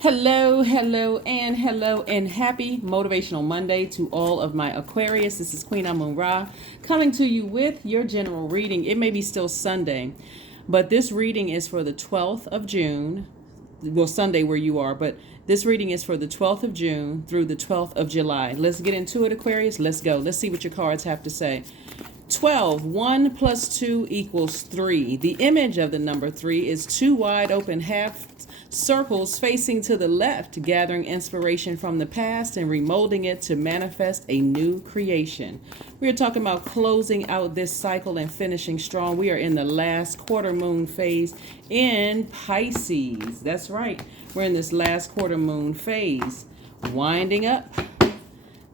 Hello, hello, and happy Motivational Monday to all of my Aquarius. This is Queen Amun Ra coming to you with your general reading. It may be still Sunday, but this reading is for the 12th of June. Well, Sunday where you are, but this reading is for the 12th of June through the 12th of July. Let's get into it, Aquarius. Let's go. Let's see what your cards have to say. 12, 1 plus 2 equals 3. The image of the number 3 is two wide open half circles facing to the left, gathering inspiration from the past and remolding it to manifest a new creation. We are talking about closing out this cycle and finishing strong. We are in the last quarter moon phase in Pisces. That's right. We're in this last quarter moon phase. Winding up.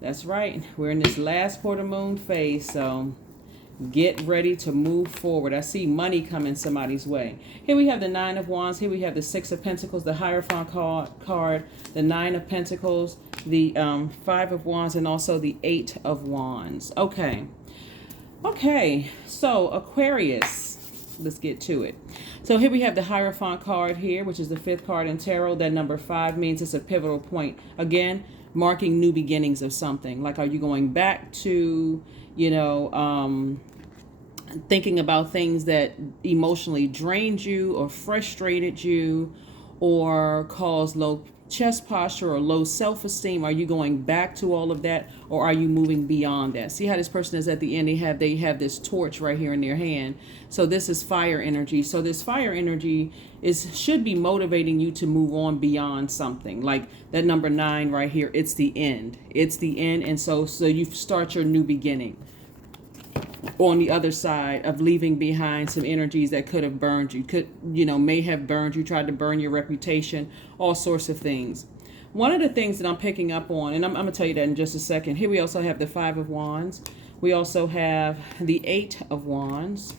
That's right. We're in this last quarter moon phase, so get ready to move forward. I see money coming somebody's way. Here we have the Nine of Wands. Here we have the Six of Pentacles, the Hierophant card, the Nine of Pentacles, the Five of Wands, and also the Eight of Wands. Okay. So Aquarius, let's get to it. So here we have the Hierophant card here, which is the fifth card in tarot. That number 5 means it's a pivotal point. Again, marking new beginnings of something. Like, are you going back to, thinking about things that emotionally drained you or frustrated you or caused low chest posture or low self-esteem? Are you going back to all of that, or are you moving beyond that? See how this person is at the end? They have this torch right here in their hand. So this is fire energy. So this fire energy should be motivating you to move on beyond something. Like that number 9 right here, it's the end. It's the end. And so you start your new beginning on the other side of leaving behind some energies that could have burned you, may have burned you, tried to burn your reputation, all sorts of things. One of the things that I'm picking up on, and I'm going to tell you that in just a second. Here we also have the Five of Wands. We also have the Eight of Wands.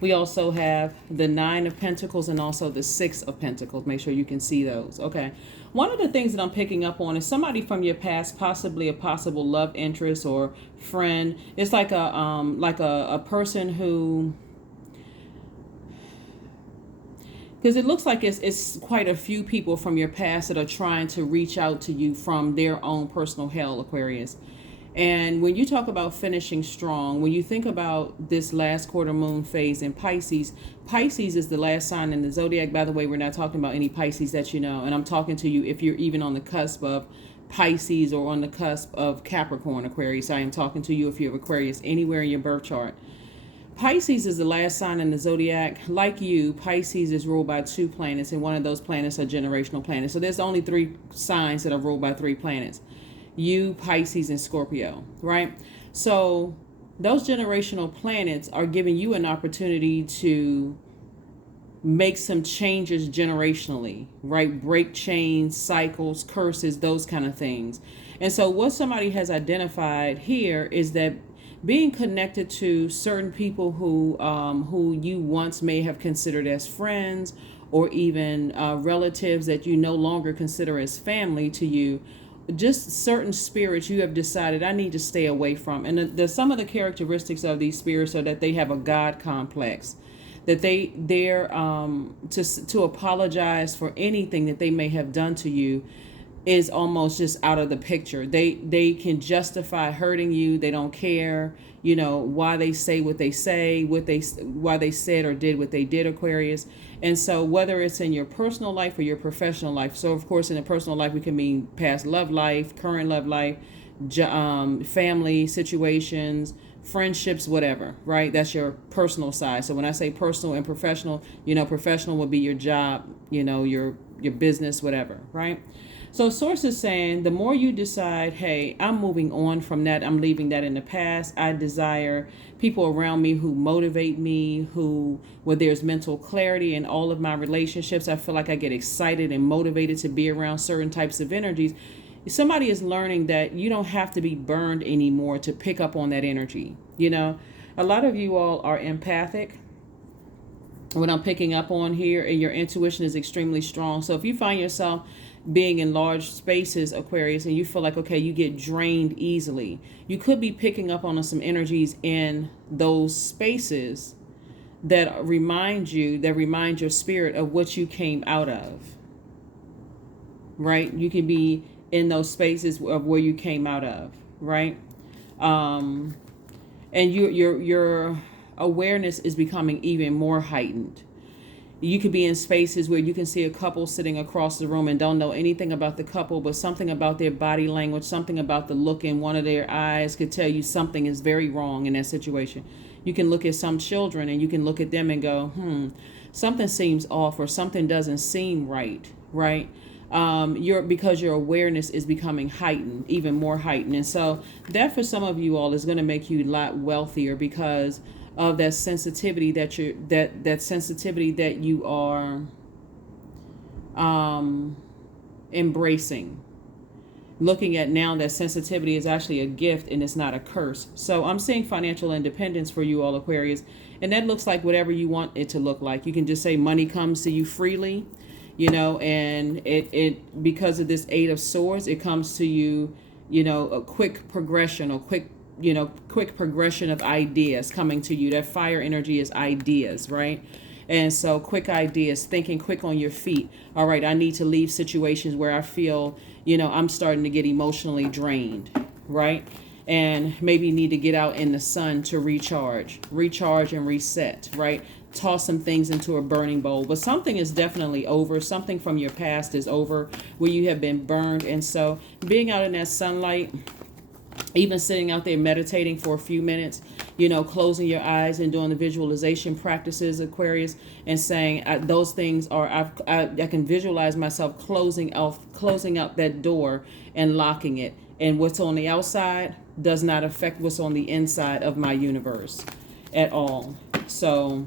We also have the Nine of Pentacles and also the Six of Pentacles. Make sure you can see those. Okay. One of the things that I'm picking up on is somebody from your past, possibly a possible love interest or friend. It's like a person who, because it looks like it's quite a few people from your past that are trying to reach out to you from their own personal hell, Aquarius. And when you talk about finishing strong, when you think about this last quarter moon phase in Pisces, Pisces is the last sign in the Zodiac. By the way, we're not talking about any Pisces that you know. And I'm talking to you if you're even on the cusp of Pisces or on the cusp of Capricorn, Aquarius. I am talking to you if you're Aquarius anywhere in your birth chart. Pisces is the last sign in the Zodiac. Like you, Pisces is ruled by 2 planets, and one of those planets are generational planets. So there's only 3 signs that are ruled by 3 planets. You, Pisces, and Scorpio, right? So those generational planets are giving you an opportunity to make some changes generationally, right? Break chains, cycles, curses, those kind of things. And so what somebody has identified here is that being connected to certain people who you once may have considered as friends, or even relatives that you no longer consider as family to you, just certain spirits you have decided I need to stay away from. And some of the characteristics of these spirits are that they have a God complex, that they're to apologize for anything that they may have done to you is almost just out of the picture. They can justify hurting you. They don't care, why they say what they say, why they said or did what they did, Aquarius. And so whether it's in your personal life or your professional life, so of course in a personal life we can mean past love life, current love life, family situations, friendships, whatever, right? That's your personal side. So when I say personal and professional, professional would be your job, your business, whatever, right? So source is saying the more you decide, hey, I'm moving on from that, I'm leaving that in the past. I desire people around me who motivate me, where there's mental clarity in all of my relationships. I feel like I get excited and motivated to be around certain types of energies. Somebody is learning that you don't have to be burned anymore to pick up on that energy. A lot of you all are empathic. What I'm picking up on here, and your intuition is extremely strong. So if you find yourself being in large spaces, Aquarius, and you feel like, okay, you get drained easily, you could be picking up on some energies in those spaces that remind your spirit of what you came out of. right? You can be in those spaces of where you came out of, right? Um, and your awareness is becoming even more heightened. You could be in spaces where you can see a couple sitting across the room and don't know anything about the couple, but something about their body language, something about the look in one of their eyes could tell you something is very wrong in that situation. You can look at some children and you can look at them and go, something seems off, or something doesn't seem right, right? Because your awareness is becoming heightened, even more heightened. And so that for some of you all is going to make you a lot wealthier because of that sensitivity that sensitivity that you are embracing. Looking at now that sensitivity is actually a gift and it's not a curse. So I'm seeing financial independence for you all, Aquarius, and that looks like whatever you want it to look like. You can just say money comes to you freely, and it because of this Eight of Swords, it comes to you, a quick progression or quick progression of ideas coming to you. That fire energy is ideas, right? And so quick ideas, thinking quick on your feet. All right, I need to leave situations where I feel, I'm starting to get emotionally drained, right? And maybe need to get out in the sun to recharge and reset, right? Toss some things into a burning bowl. But something is definitely over. Something from your past is over where you have been burned. And so being out in that sunlight, even sitting out there meditating for a few minutes, closing your eyes and doing the visualization practices, Aquarius, and saying those things are, I can visualize myself closing out that door and locking it. And what's on the outside does not affect what's on the inside of my universe at all. So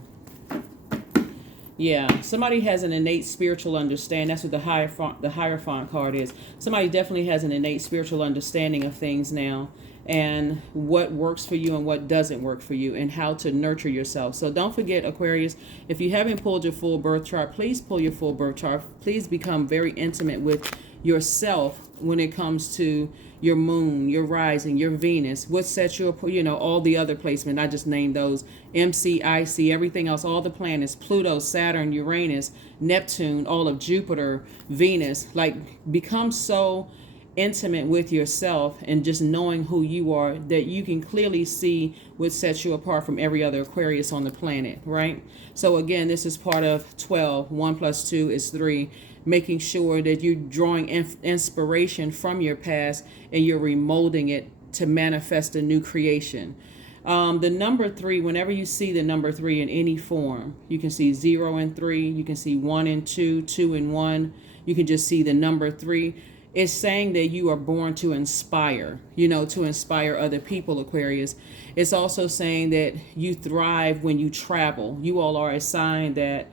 yeah, somebody has an innate spiritual understanding. That's what the Hierophant card is. Somebody definitely has an innate spiritual understanding of things now, and what works for you and what doesn't work for you, and how to nurture yourself. So don't forget, Aquarius, if you haven't pulled your full birth chart, please pull your full birth chart. Please become very intimate with yourself when it comes to your moon, your rising, your Venus, what sets you up, all the other placement. I just named those, MC, IC, everything else, all the planets, Pluto, Saturn, Uranus, Neptune, all of Jupiter, Venus. Like, become so intimate with yourself and just knowing who you are that you can clearly see what sets you apart from every other Aquarius on the planet, right? So again, this is part of 12. 1 plus 2 is 3. Making sure that you're drawing inspiration from your past and you're remolding it to manifest a new creation. The number 3, whenever you see the number 3 in any form, you can see 0 and 3, you can see 1 and 2, 2 and 1, you can just see the number 3. It's saying that you are born to inspire, to inspire other people, Aquarius. It's also saying that you thrive when you travel. You all are a sign that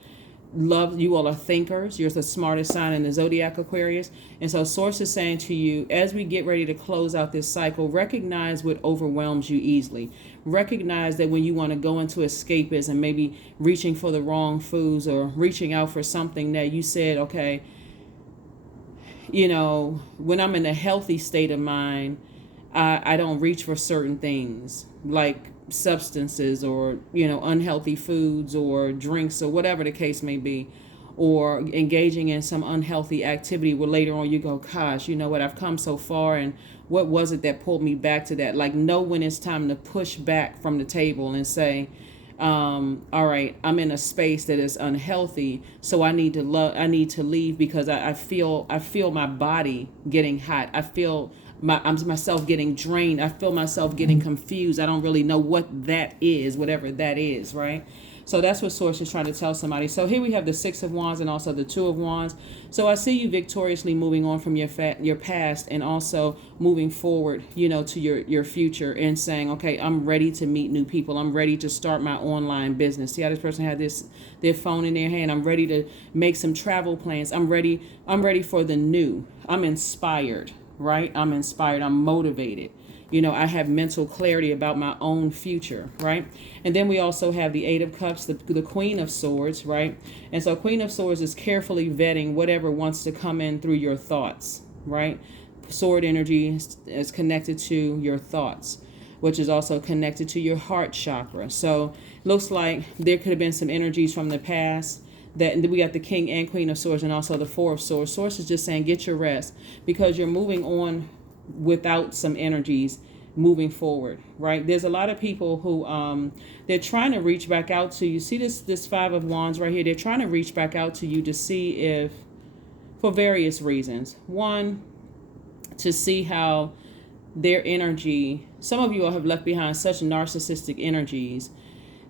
you all are thinkers. You're the smartest sign in the Zodiac, Aquarius. And so Source is saying to you, as we get ready to close out this cycle, recognize what overwhelms you easily. Recognize that when you want to go into escapism, maybe reaching for the wrong foods or reaching out for something that you said, okay, when I'm in a healthy state of mind, I don't reach for certain things like substances or unhealthy foods or drinks or whatever the case may be, or engaging in some unhealthy activity where later on you go, gosh, you know what, I've come so far, and what was it that pulled me back to that? Like, know when it's time to push back from the table and say, all right, I'm in a space that is unhealthy, so I need to leave because I feel my body getting hot. I feel myself getting drained. I feel myself getting confused. I don't really know what that is, whatever that is, right? So that's what Source is trying to tell somebody. So here we have the 6 of Wands and also the 2 of Wands. So I see you victoriously moving on from your past and also moving forward, to your future and saying, okay, I'm ready to meet new people. I'm ready to start my online business. See how this person had their phone in their hand. I'm ready to make some travel plans. I'm ready for the new. I'm inspired, right? I'm inspired. I'm motivated. I have mental clarity about my own future, right? And then we also have the 8 of Cups, the Queen of Swords, right? And so Queen of Swords is carefully vetting whatever wants to come in through your thoughts, right? Sword energy is connected to your thoughts, which is also connected to your heart chakra. So looks like there could have been some energies from the past that we got the King and Queen of Swords, and also the Four of Swords. Source is just saying get your rest, because you're moving on without some energies moving forward, right? There's a lot of people who they're trying to reach back out to you. See this Five of Wands right here? They're trying to reach back out to you to see if, for various reasons. One, to see how their energy, some of you all have left behind such narcissistic energies.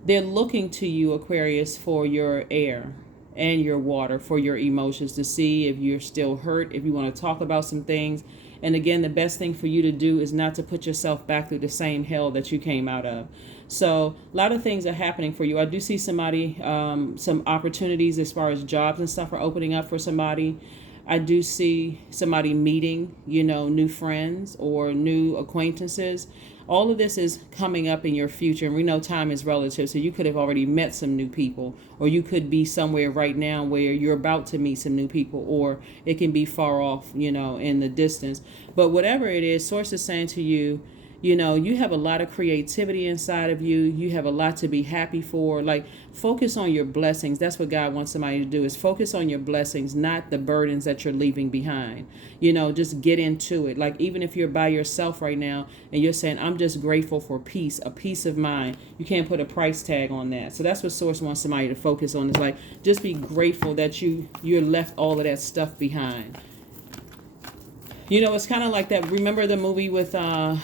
They're looking to you, Aquarius, for your air and your water, for your emotions, to see if you're still hurt, if you want to talk about some things. And again, the best thing for you to do is not to put yourself back through the same hell that you came out of. So a lot of things are happening for you. I do see somebody, some opportunities as far as jobs and stuff are opening up for somebody. I do see somebody meeting, new friends or new acquaintances. All of this is coming up in your future, and we know time is relative, so you could have already met some new people, or you could be somewhere right now where you're about to meet some new people, or it can be far off, in the distance. But whatever it is, Source is saying to you, you have a lot of creativity inside of you. You have a lot to be happy for. Like, focus on your blessings. That's what God wants somebody to do, is focus on your blessings, not the burdens that you're leaving behind. Just get into it. Like, even if you're by yourself right now and you're saying, I'm just grateful for peace, a peace of mind, you can't put a price tag on that. So that's what Source wants somebody to focus on, is like, just be grateful that you're left all of that stuff behind. It's kind of like that. Remember the movie with the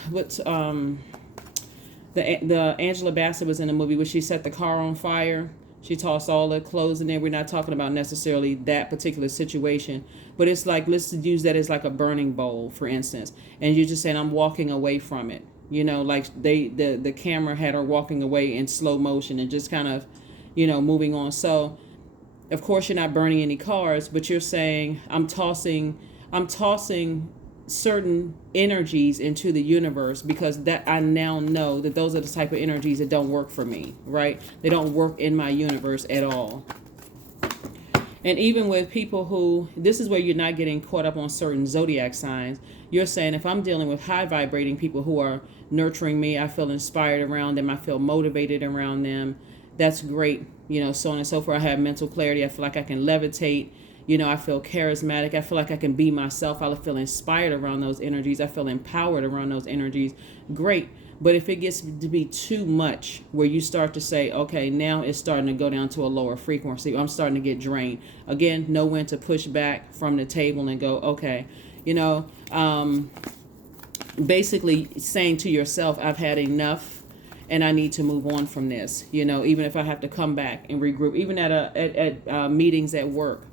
Angela Bassett was in a movie where she set the car on fire. She tossed all the clothes in there. We're not talking about necessarily that particular situation, but it's like, let's use that as like a burning bowl, for instance. And you're just saying, I'm walking away from it. Like the camera had her walking away in slow motion and just kind of, moving on. So of course you're not burning any cars, but you're saying, I'm tossing certain energies into the universe, because that I now know that those are the type of energies that don't work for me, right? They don't work in my universe at all. And even with people who, this is where you're not getting caught up on certain zodiac signs. You're saying, if I'm dealing with high vibrating people who are nurturing me, I feel inspired around them, I feel motivated around them, that's great, so on and so forth. I have mental clarity, I feel like I can levitate. I feel charismatic. I feel like I can be myself. I feel inspired around those energies. I feel empowered around those energies. Great. But if it gets to be too much, where you start to say, okay, now it's starting to go down to a lower frequency, I'm starting to get drained. Again, know when to push back from the table and go, okay, basically saying to yourself, I've had enough and I need to move on from this, even if I have to come back and regroup, even at meetings at work.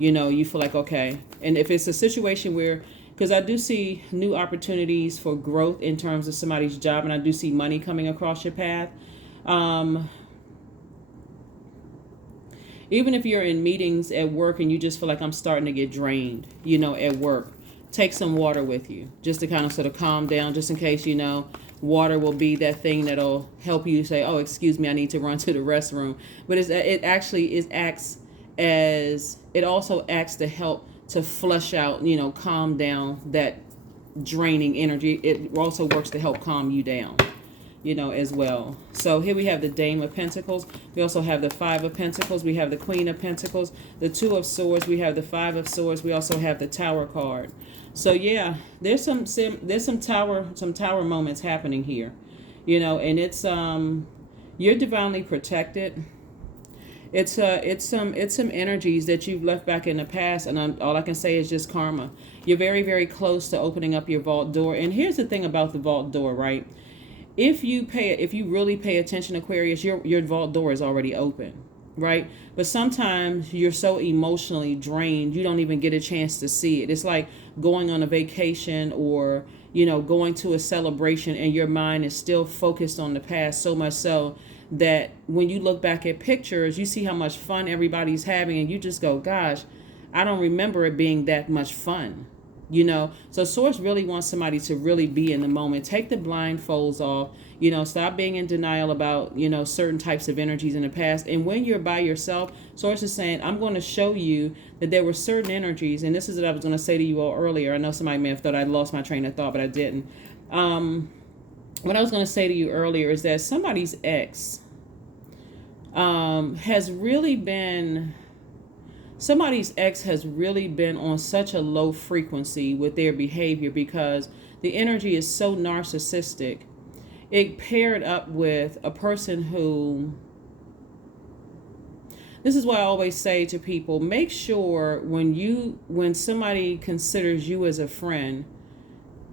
You feel like, okay. And if it's a situation where, because I do see new opportunities for growth in terms of somebody's job, and I do see money coming across your path. Even if you're in meetings at work and you just feel like, I'm starting to get drained, at work, take some water with you just to kind of sort of calm down, just in case, water will be that thing that'll help you say, oh, excuse me, I need to run to the restroom. But it also acts to help to flush out, calm down that draining energy. It also works to help calm you down, as well. So here we have the Dame of Pentacles. We also have the Five of Pentacles. We have the Queen of Pentacles, the Two of Swords. We have the Five of Swords. We also have the Tower card. So yeah, there's some tower moments happening here, and it's you're divinely protected. It's some energies that you've left back in the past, and all I can say is just karma. You're very, very close to opening up your vault door. And here's the thing about the vault door, right? If you really pay attention, Aquarius, your vault door is already open, right? But sometimes you're so emotionally drained, you don't even get a chance to see it. It's like going on a vacation or, going to a celebration, and your mind is still focused on the past, so much so that when you look back at pictures, you see how much fun everybody's having, and you just go, gosh, I don't remember it being that much fun, So Source really wants somebody to really be in the moment. Take the blindfolds off, stop being in denial about, certain types of energies in the past. And when you're by yourself, Source is saying, I'm going to show you that there were certain energies, and this is what I was going to say to you all earlier. I know somebody may have thought I lost my train of thought, but I didn't. What I was going to say to you earlier is that somebody's ex has really been somebody's ex has really been on such a low frequency with their behavior because the energy is so narcissistic. It paired up with a person who, this is why I always say to people, make sure when somebody considers you as a friend,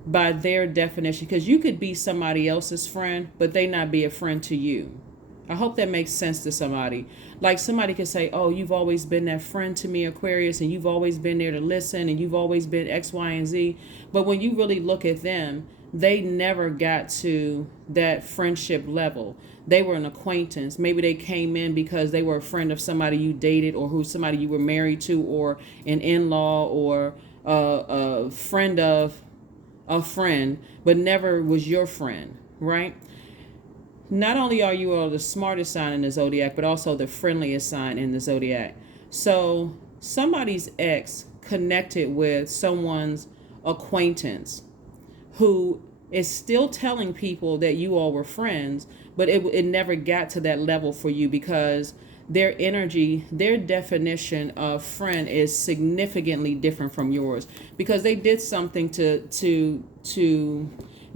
by their definition, because you could be somebody else's friend, but they not be a friend to you. I hope that makes sense to somebody. Like somebody could say, oh, you've always been that friend to me, Aquarius, and you've always been there to listen, and you've always been X, Y, and Z. But when you really look at them, they never got to that friendship level. They were an acquaintance. Maybe they came in because they were a friend of somebody you dated, or who somebody you were married to, or an in-law, or a friend of a friend, but never was your friend, right? Not only are you all the smartest sign in the zodiac, but also the friendliest sign in the zodiac. So somebody's ex connected with someone's acquaintance who is still telling people that you all were friends, but it never got to that level for you because their energy, their definition of friend is significantly different from yours, because they did something to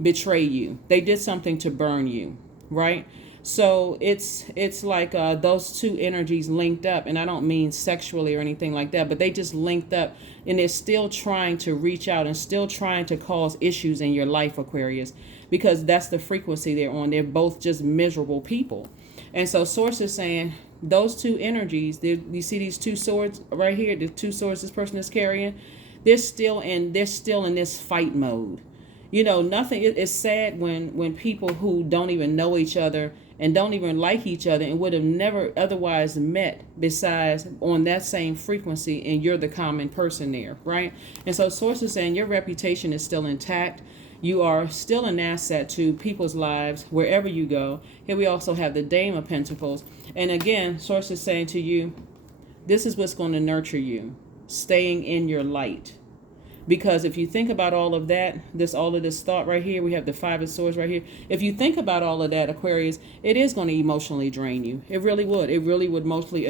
betray you. They did something to burn you, right? So it's like those two energies linked up, and I don't mean sexually or anything like that, but they just linked up, and they're still trying to reach out and still trying to cause issues in your life, Aquarius, because that's the frequency they're on. They're both just miserable people. And so source is saying those two energies, you see these two swords right here, the two swords this person is carrying, they're still in this fight mode. You know, nothing. It's sad when people who don't even know each other and don't even like each other and would have never otherwise met besides on that same frequency, and you're the common person there, right? And so source is saying your reputation is still intact. You are still an asset to people's lives wherever you go. Here we also have the Dame of Pentacles. And again, source is saying to you, this is what's going to nurture you, staying in your light. Because if you think about all of that, all of this thought right here, we have the Five of Swords right here. If you think about all of that, Aquarius, it is going to emotionally drain you. It really would. It really would mostly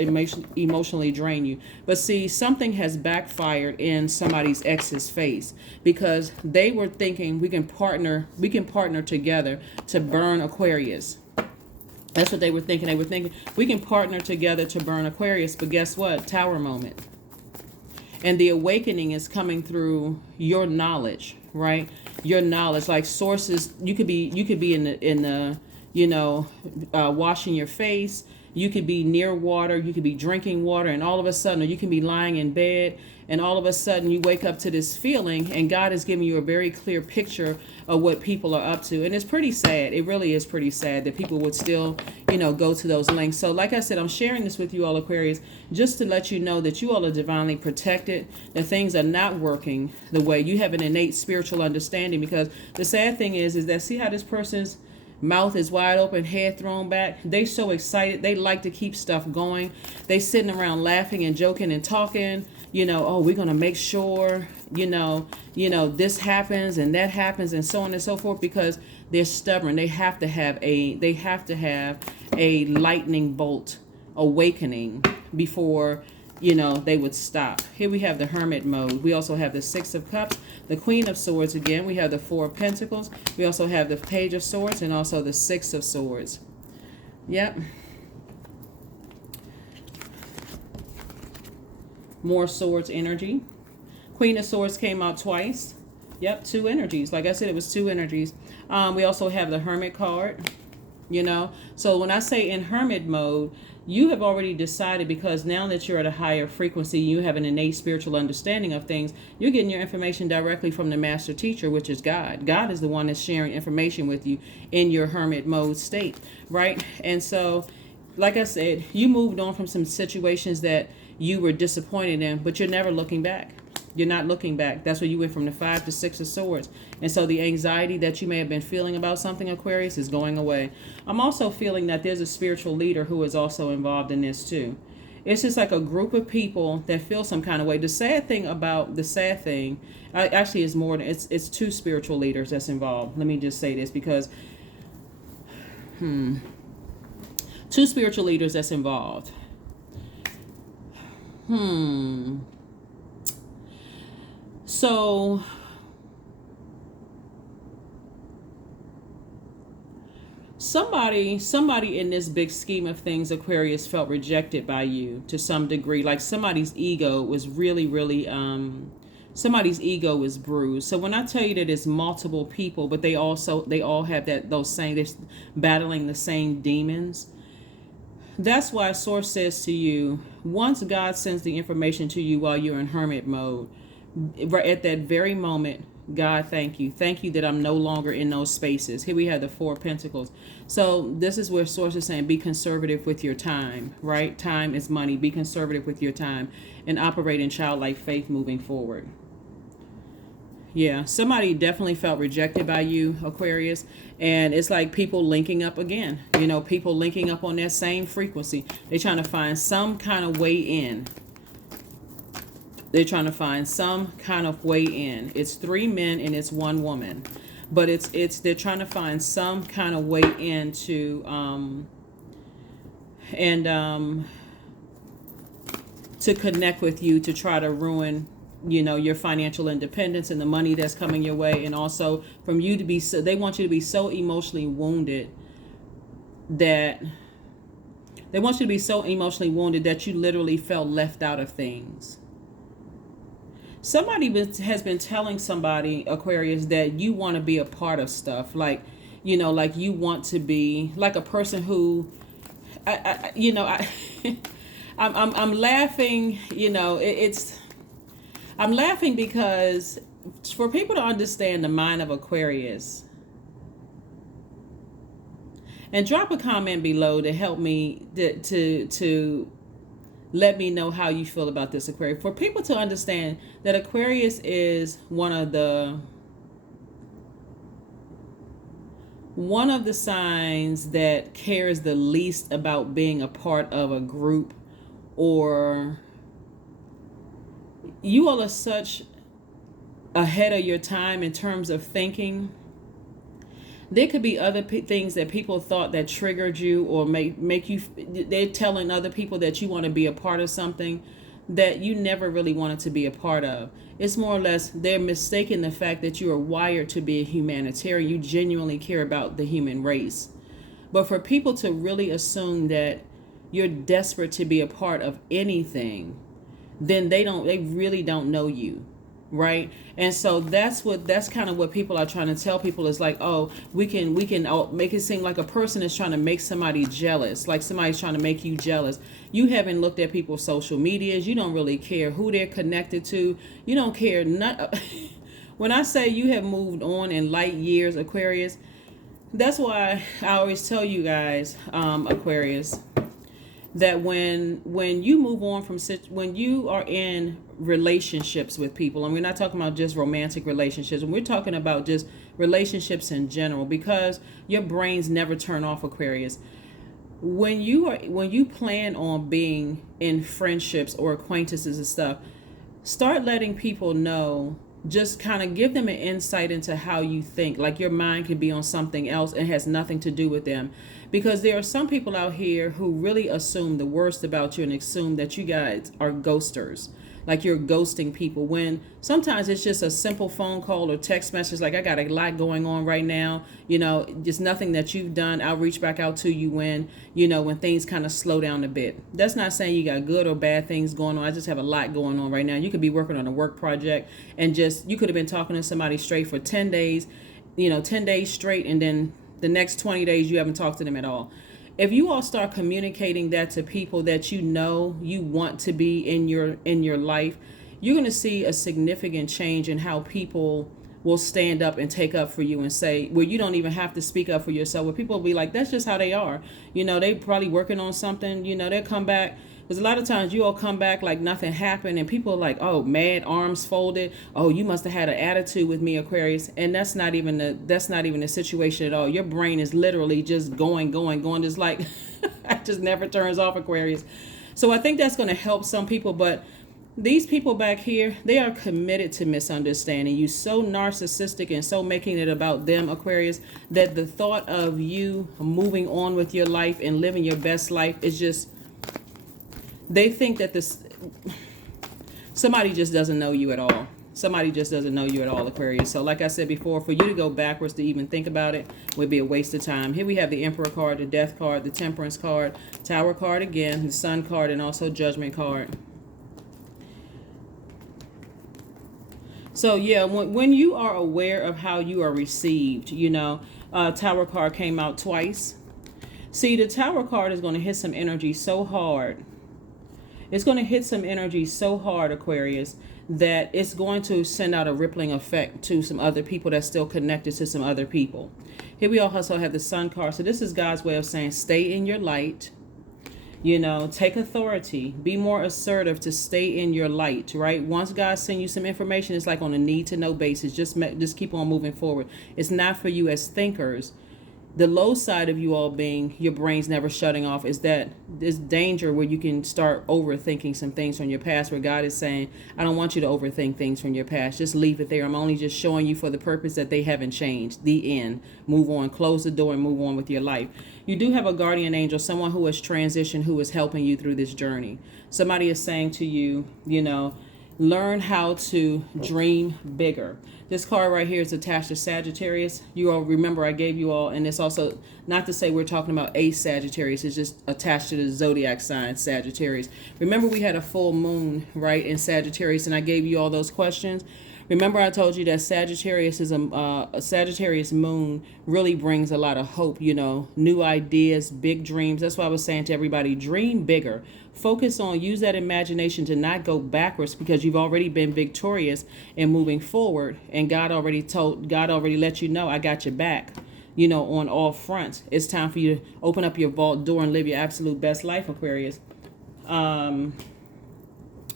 emotionally drain you. But see, something has backfired in somebody's ex's face, because they were thinking we can partner together to burn Aquarius. That's what they were thinking. They were thinking we can partner together to burn Aquarius. But guess what? Tower moment. And the awakening is coming through your knowledge, right? Your knowledge, like sources. You could be in the washing your face. You could be near water. You could be drinking water, and all of a sudden, or you can be lying in bed, and all of a sudden you wake up to this feeling, and God is giving you a very clear picture of what people are up to. And it's pretty sad. It really is pretty sad that people would still, go to those links. So like I said, I'm sharing this with you all, Aquarius, just to let you know that you all are divinely protected, that things are not working the way you have an innate spiritual understanding. Because the sad thing is that, see how this person's mouth is wide open, head thrown back. They so excited. They like to keep stuff going. They sitting around laughing and joking and talking. Oh, we're going to make sure, this happens and that happens and so on and so forth, because they're stubborn. They have to have a lightning bolt awakening before, they would stop. Here we have the Hermit mode. We also have the Six of Cups, the Queen of Swords again. We have the Four of Pentacles. We also have the Page of Swords and also the Six of Swords. Yep. More swords energy. Queen of Swords came out twice. Yep, two energies. Like I said, it was two energies. We also have the Hermit card. So when I say in Hermit mode, you have already decided, because now that you're at a higher frequency, you have an innate spiritual understanding of things. You're getting your information directly from the master teacher, which is God. God is the one that's sharing information with you in your Hermit mode state, right? And so, like I said, you moved on from some situations that you were disappointed in, but you're never looking back. You're not looking back. That's where you went from the Five to Six of Swords. And so the anxiety that you may have been feeling about something, Aquarius, is going away. I'm also feeling that there's a spiritual leader who is also involved in this too. It's just like a group of people that feel some kind of way. The sad thing actually is more than, it's two spiritual leaders that's involved. Let me just say this, because two spiritual leaders that's involved. So somebody in this big scheme of things, Aquarius, felt rejected by you to some degree. Like somebody's ego was really somebody's ego was bruised. So when I tell you that it's multiple people, but they all have they're battling the same demons. That's why Source says to you, once God sends the information to you while you're in hermit mode, right at that very moment, God, thank you. Thank you that I'm no longer in those spaces. Here we have the Four of Pentacles. So this is where Source is saying, be conservative with your time, right? Time is money. Be conservative with your time and operate in childlike faith moving forward. Yeah, somebody definitely felt rejected by you, Aquarius. And it's like people linking up again. You know, people linking up on that same frequency. They're trying to find some kind of way in. They're trying to find some kind of way in. It's 3 men and it's 1 woman. But they're trying to find some kind of way in to connect with you, to try to ruin, you know, your financial independence and the money that's coming your way. And also from you to be so, they want you to be so emotionally wounded that you literally felt left out of things. Somebody has been telling somebody, Aquarius, that you want to be a part of stuff. Like, you know, like you want to be like a person who, I'm laughing, you know, I'm laughing because for people to understand the mind of Aquarius, and drop a comment below to help me to let me know how you feel about this, Aquarius. For people to understand that Aquarius is one of the signs that cares the least about being a part of a group, or you all are such ahead of your time in terms of thinking. There could be other things that people thought that triggered you or make you, they're telling other people that you want to be a part of something that you never really wanted to be a part of. It's more or less they're mistaking the fact that you are wired to be a humanitarian. You genuinely care about the human race. But for people to really assume that you're desperate to be a part of anything, then they really don't know you. Right. And so that's kind of what people are trying to tell people is like, oh, we can make it seem like a person is trying to make somebody jealous, like somebody's trying to make you jealous. You haven't looked at people's social medias. You don't really care who they're connected to. You don't care. When I say you have moved on in light years, Aquarius, that's why I always tell you guys, Aquarius, that when you move on from when you are in relationships with people, and we're not talking about just romantic relationships, and we're talking about just relationships in general, because your brains never turn off, Aquarius. When you plan on being in friendships or acquaintances and stuff, start letting people know, just kind of give them an insight into how you think. Like your mind could be on something else and has nothing to do with them. Because there are some people out here who really assume the worst about you and assume that you guys are ghosters. Like you're ghosting people, when sometimes it's just a simple phone call or text message. Like, I got a lot going on right now. You know, just nothing that you've done. I'll reach back out to you when things kind of slow down a bit. That's not saying you got good or bad things going on. I just have a lot going on right now. You could be working on a work project and you could have been talking to somebody straight for 10 days, 10 days straight. And then the next 20 days, you haven't talked to them at all. If you all start communicating that to people that you know you want to be in your life, you're going to see a significant change in how people will stand up and take up for you and say, well, you don't even have to speak up for yourself. Where people will be like, that's just how they are. They probably working on something, they'll come back. Because a lot of times you all come back like nothing happened, and people are like, oh, mad, arms folded. Oh, you must have had an attitude with me, Aquarius. And that's not even the situation at all. Your brain is literally just going, just like it just never turns off, Aquarius. So I think that's going to help some people. But these people back here, they are committed to misunderstanding you, so narcissistic and so making it about them, Aquarius, that the thought of you moving on with your life and living your best life is just, they think that somebody just doesn't know you at all. Somebody just doesn't know you at all, Aquarius. So like I said before, for you to go backwards to even think about it would be a waste of time. Here we have the Emperor card, the Death card, the Temperance card, Tower card again, the Sun card, and also Judgment card. So yeah, when you are aware of how you are received, you know, Tower card came out twice. See, the Tower card is going to hit some energy so hard. It's going to hit some energy so hard, Aquarius, that it's going to send out a rippling effect to some other people that's still connected to some other people. Here we also have the Sun card. So this is God's way of saying stay in your light. You know, take authority. Be more assertive to stay in your light, right? Once God sends you some information, it's like on a need-to-know basis. Just keep on moving forward. It's not for you as thinkers. The low side of you all being your brain's never shutting off is that this danger where you can start overthinking some things from your past, where God is saying, I don't want you to overthink things from your past. Just leave it there. I'm only just showing you for the purpose that they haven't changed. The end. Move on. Close the door and move on with your life. You do have a guardian angel, someone who has transitioned, who is helping you through this journey. Somebody is saying to you, you know, learn how to dream bigger. This card right here is attached to Sagittarius. You all remember I gave you all, and it's also not to say we're talking about a Sagittarius. It's just attached to the Zodiac sign, Sagittarius. Remember we had a full moon, right, in Sagittarius, and I gave you all those questions. Remember I told you that Sagittarius is a Sagittarius moon really brings a lot of hope, you know, new ideas, big dreams. That's why I was saying to everybody, dream bigger. Focus on, use that imagination to not go backwards, because you've already been victorious and moving forward. And God already let you know, I got your back, you know, on all fronts. It's time for you to open up your vault door and live your absolute best life, Aquarius. Hold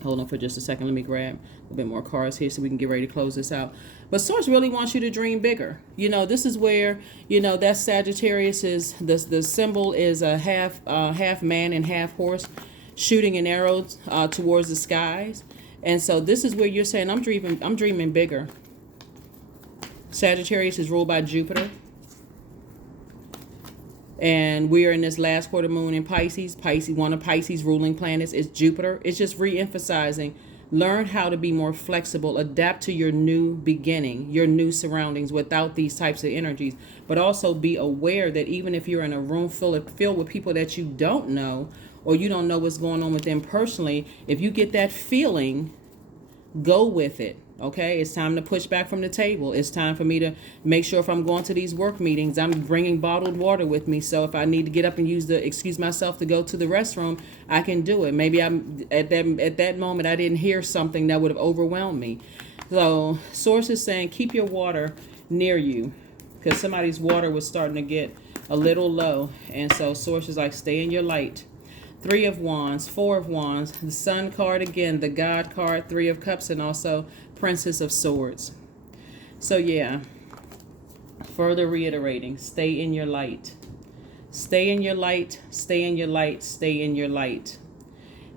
on for just a second. Let me grab a bit more cards here so we can get ready to close this out. But Source really wants you to dream bigger. You know, this is where, you know, that Sagittarius is, the symbol is a half man and half horse shooting an arrow towards the skies. And so this is where you're saying, I'm dreaming bigger. Sagittarius is ruled by Jupiter. And we are in this last quarter moon in Pisces. One of Pisces' ruling planets is Jupiter. It's just re-emphasizing, learn how to be more flexible, adapt to your new beginning, your new surroundings without these types of energies. But also be aware that even if you're in a room filled with people that you don't know, or you don't know what's going on with them personally, if you get that feeling, go with it. Okay, it's time to push back from the table. It's time for me to make sure if I'm going to these work meetings, I'm bringing bottled water with me. So if I need to get up and excuse myself to go to the restroom, I can do it. Maybe I'm at that moment I didn't hear something that would have overwhelmed me. So Source is saying keep your water near you, because somebody's water was starting to get a little low. And so Source is like, stay in your light. 3 of Wands, 4 of Wands, the Sun card again, the God card, 3 of Cups, and also Princess of Swords. So yeah, further reiterating, stay in your light. Stay in your light, stay in your light, stay in your light.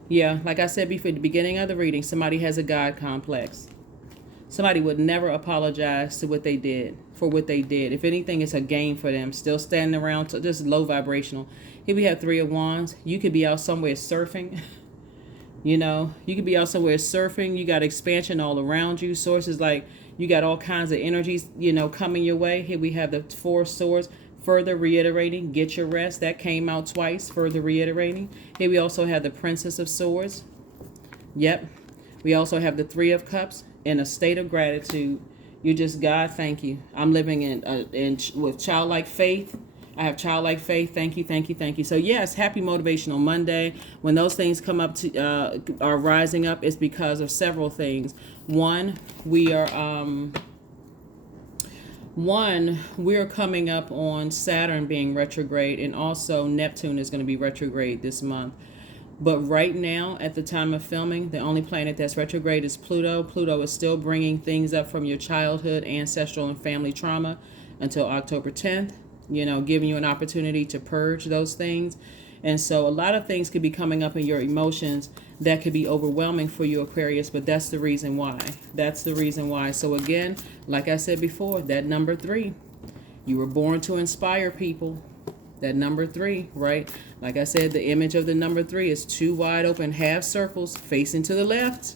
Yeah, like I said before at the beginning of the reading, somebody has a God complex. Somebody would never apologize for what they did. If anything, it's a game for them. Still standing around, just low vibrational. Here we have 3 of Wands. You could be out somewhere surfing. You know, you could be out somewhere surfing. You got expansion all around you. Sources like you got all kinds of energies, you know, coming your way. Here we have the 4 of Swords. Further reiterating, get your rest. That came out twice. Further reiterating. Here we also have the Princess of Swords. Yep. We also have the 3 of Cups. In a state of gratitude. You just, God, thank you. I'm living with childlike faith. I have childlike faith. Thank you, thank you, thank you. So yes, happy Motivational Monday. When those things come up are rising up, it's because of several things. One, we are coming up on Saturn being retrograde, and also Neptune is going to be retrograde this month. But right now, at the time of filming, the only planet that's retrograde is Pluto. Pluto is still bringing things up from your childhood, ancestral, and family trauma until October 10th, you know, giving you an opportunity to purge those things. And so a lot of things could be coming up in your emotions that could be overwhelming for you, Aquarius, but that's the reason why. That's the reason why. So again, like I said before, that number 3, you were born to inspire people. That number 3, right? Like I said, the image of the number 3 is 2 wide open half circles facing to the left,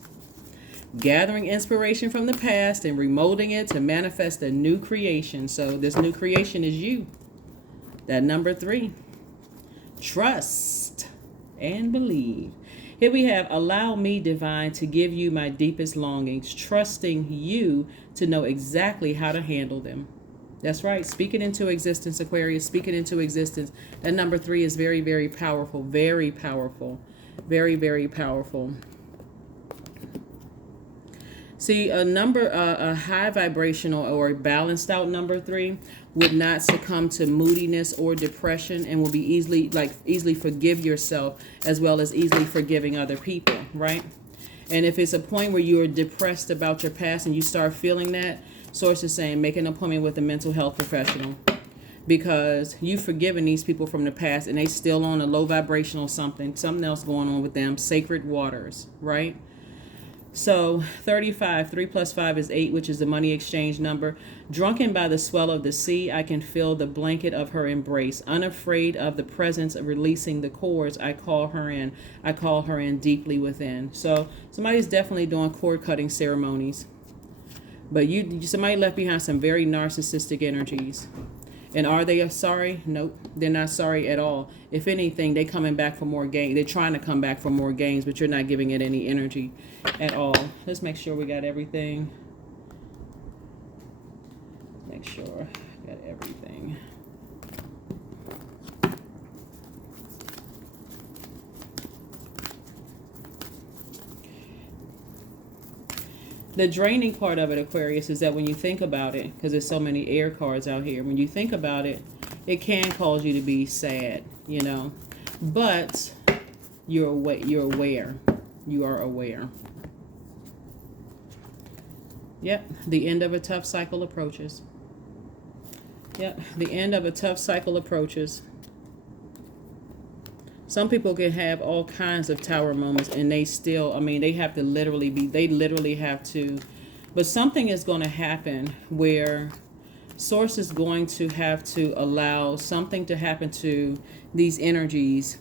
gathering inspiration from the past and remolding it to manifest a new creation. So this new creation is you. That number 3. Trust and believe. Here we have, allow me, divine, to give you my deepest longings, trusting you to know exactly how to handle them. That's right. Speak it into existence, Aquarius. Speak it into existence. That number 3 is very, very powerful. Very powerful. Very, very powerful. See, a high vibrational or balanced out number 3 would not succumb to moodiness or depression and will be easily forgive yourself as well as easily forgiving other people, right? And if it's a point where you're depressed about your past and you start feeling that, source is saying make an appointment with a mental health professional, because you've forgiven these people from the past and they still on a low vibrational something else going on with them. Sacred waters, right? So 35, 3 plus 5 is 8, which is the money exchange number. Drunken by the swell of the sea, I can feel the blanket of her embrace. Unafraid of the presence of releasing the cords, I call her in. I call her in deeply within. So somebody's definitely doing cord cutting ceremonies. But somebody left behind some very narcissistic energies. And are they sorry? Nope, they're not sorry at all. If anything, they're coming back for more gains. They're trying to come back for more gains, but you're not giving it any energy at all. Let's make sure we got everything. Make sure we got everything. The draining part of it, Aquarius, is that when you think about it, because there's so many air cards out here, when you think about it, it can cause you to be sad, you know. But you're aware. You are aware. Yep, the end of a tough cycle approaches. Yep, the end of a tough cycle approaches. Some people can have all kinds of tower moments and they still, they have to literally have to, but something is going to happen where Source is going to have to allow something to happen to these energies.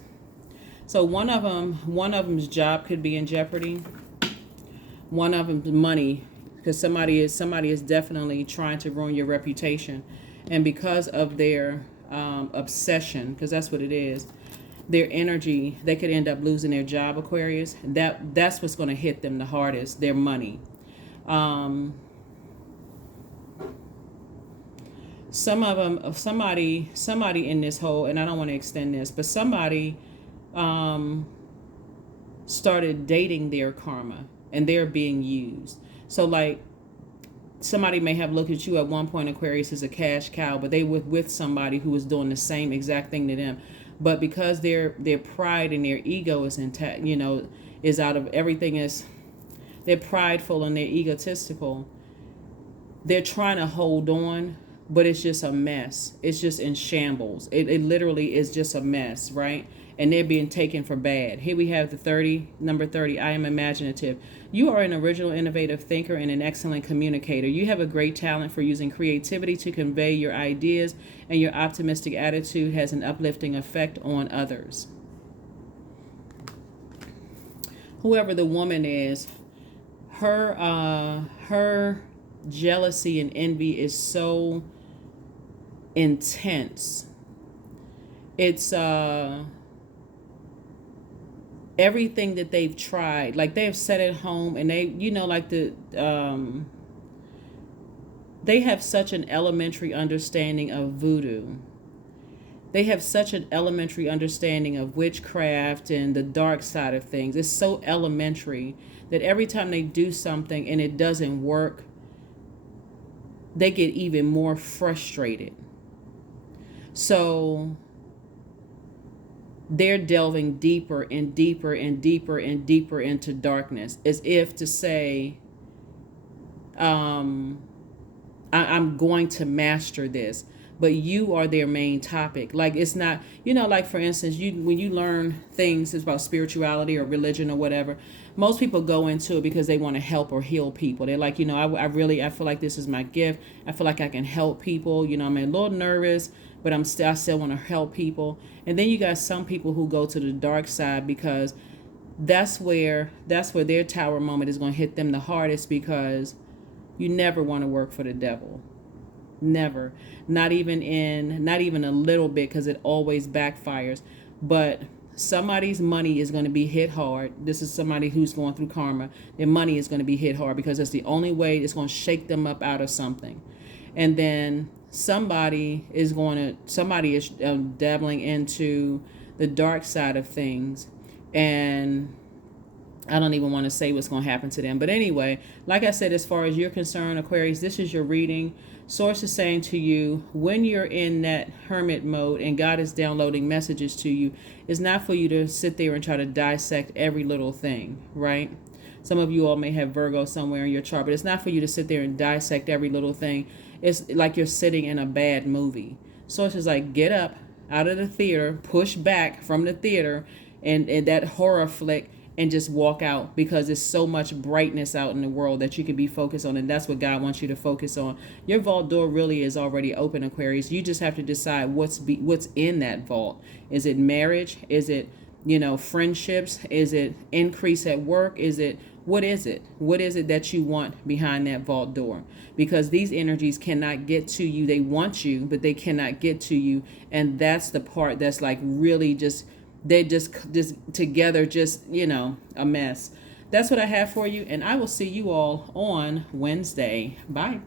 So one of them's job could be in jeopardy. One of them's money, because somebody is definitely trying to ruin your reputation, and because of their obsession, because that's what it is, their energy, they could end up losing their job, Aquarius. That's what's going to hit them the hardest, their money. Some of them, somebody in this whole, and I don't want to extend this, but somebody started dating their karma and they're being used. So like somebody may have looked at you at one point, Aquarius, as a cash cow, but they were with somebody who was doing the same exact thing to them. But because their pride and their ego is intact, is out of everything, they're prideful and they're egotistical. They're trying to hold on, but it's just a mess. It's just in shambles. It literally is just a mess, right? And they're being taken for bad. Here we have number 30, I am imaginative. You are an original, innovative thinker and an excellent communicator. You have a great talent for using creativity to convey your ideas, and your optimistic attitude has an uplifting effect on others. Whoever the woman is, her jealousy and envy is so intense. It's everything that they've tried, like they've sat at home and they, they have such an elementary understanding of voodoo. They have such an elementary understanding of witchcraft and the dark side of things. It's so elementary that every time they do something and it doesn't work, they get even more frustrated. So they're delving deeper and deeper and deeper and deeper into darkness, as if to say, I'm going to master this. but you are their main topic. Like, it's not, like, for instance, when you learn things about spirituality or religion or whatever, most people go into it because they want to help or heal people. They're like, I feel like this is my gift. I feel like I can help people. I'm a little nervous, but I still want to help people. And then you got some people who go to the dark side because that's where their tower moment is going to hit them the hardest, because you never want to work for the devil. Never. Not even a little bit, because it always backfires. But somebody's money is going to be hit hard. This is somebody who's going through karma. Their money is going to be hit hard, because that's the only way it's going to shake them up out of something. And then somebody is dabbling into the dark side of things, and I don't even want to say what's going to happen to them. But anyway, like I said, as far as you're concerned, Aquarius, this is your reading. Source is saying to you, when you're in that hermit mode and God is downloading messages to you, it's not for you to sit there and try to dissect every little thing, right? Some of you all may have Virgo somewhere in your chart, but it's not for you to sit there and dissect every little thing. It's like you're sitting in a bad movie. Source is like, get up out of the theater, push back from the theater and that horror flick, and just walk out, because there's so much brightness out in the world that you can be focused on, and that's what God wants you to focus on. Your vault door really is already open, Aquarius. You just have to decide what's in that vault. Is it marriage? Is it, friendships? Is it increase at work? What is it? What is it that you want behind that vault door? Because these energies cannot get to you. They want you, but they cannot get to you. And that's the part that's like really they're just together, a mess. That's what I have for you. And I will see you all on Wednesday. Bye.